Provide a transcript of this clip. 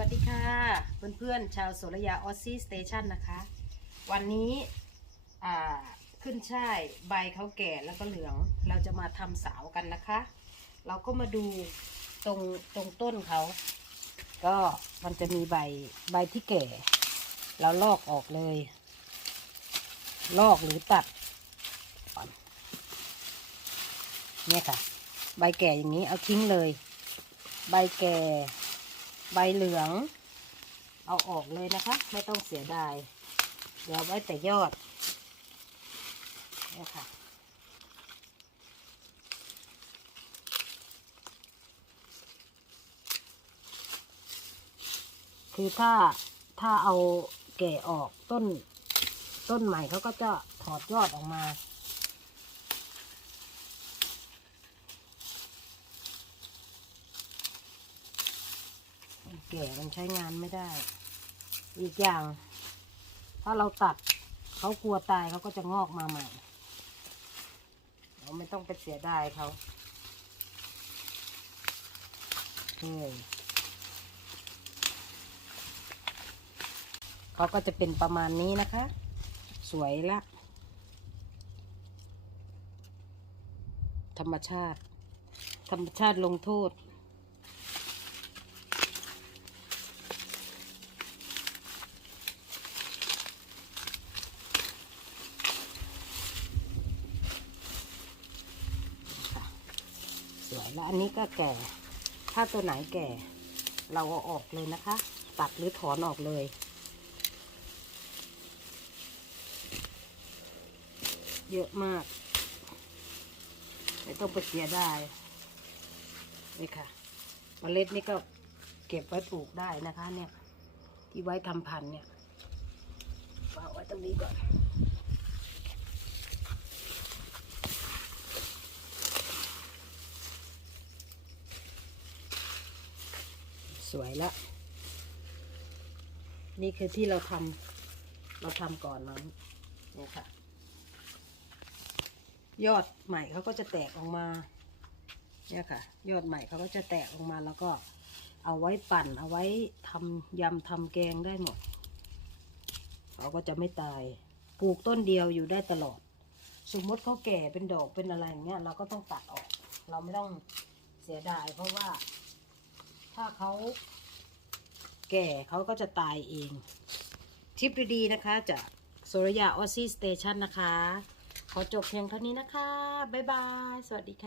วัสดีค่ะ เพื่อนๆ ชาวโสระยาออซซี่สเตชันนะคะ วันนี้ขึ้นช่ายใบเขาแก่แล้วก็เหลือง เราจะมาทำสาวกันนะคะ เราก็มาดูตรงตรงต้นเขา ก็มันจะมีใบใบที่แก่ เราลอกออกเลย ลอกหรือตัดนเนี่ยค่ะ ใบแก่อย่างนี้เอาทิ้งเลย ใบแก่ ใบเหลือง เอาออกเลยนะคะ ไม่ต้องเสียดาย เดี๋ยวไว้แต่ยอดนี่ค่ะคือถ้าถ้าเอาแก่ออกต้นต้นใหม่เขาก็จะถอดยอดออกมา แก่มันใช้งานไม่ได้ อีกอย่าง ถ้าเราตัดเขากลัวตายเขาก็จะงอกมาใหม่ เราไม่ต้องไปเสียดายเขาเฮ้ยเขาก็จะเป็นประมาณนี้นะคะ สวยละ ธรรมชาติ ธรรมชาติลงโทษ สวยแล้วอันนี้ก็แก่ ถ้าตัวไหนแก่ เราเอาออกเลยนะคะ ตัดหรือถอนออกเลย เยอะมาก ไม่ต้องไปเสียได้นี่ค่ะเมล็ดนี่ก็เก็บไว้ปลูกได้นะคะ เนี่ย ที่ไว้ทำพันธุ์เนี่ยวางไว้ตรงนี้ก่อน สวยละ นี่คือที่เราทำเราทำก่อนนั้นเนี่ยค่ะ ยอดใหม่เขาก็จะแตกออกมา เนี่ยค่ะ ยอดใหม่เขาก็จะแตกออกมาแล้วก็เอาไว้ปั่นเอาไว้ทำยำทำแกงได้หมดเขาก็จะไม่ตาย ปลูกต้นเดียวอยู่ได้ตลอด สมมติเขาแก่เป็นดอกเป็นอะไรอย่างเงี้ยเราก็ต้องตัดออก เราไม่ต้องเสียดายเพราะว่า ถ้าเขาแก่เขาก็จะตายเองทริปดีๆนะคะจากโซรยาออซี่สเตชันนะคะ ขอจบเพียงเท่านี้นะคะ บ๊ายบาย สวัสดีค่ะ